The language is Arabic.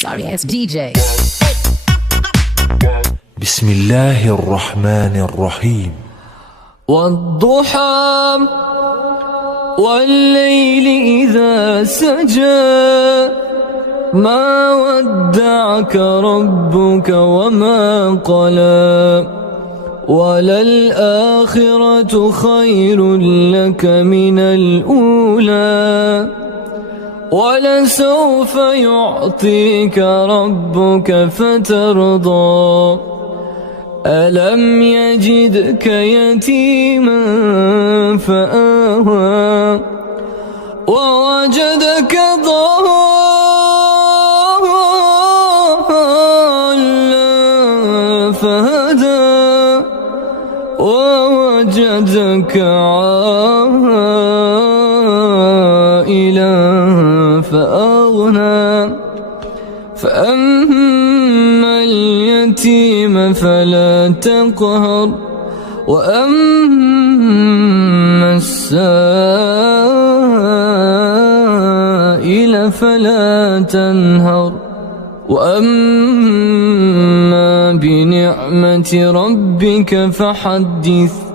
Sorry ass DJ. بسم الله الرحمن الرحيم. والضحى والليل إذا سجى ما ودعك ربك وما قلى وللآخرة خير لك من الأولى ولسوف يعطيك ربك فترضى ألم يجدك يتيما فآوى ووجدك ضالا فهدى ووجدك عائلا فأغنى فأما اليتيم فلا تقهر وأما السائل فلا تنهر وأما بنعمة ربك فحدث.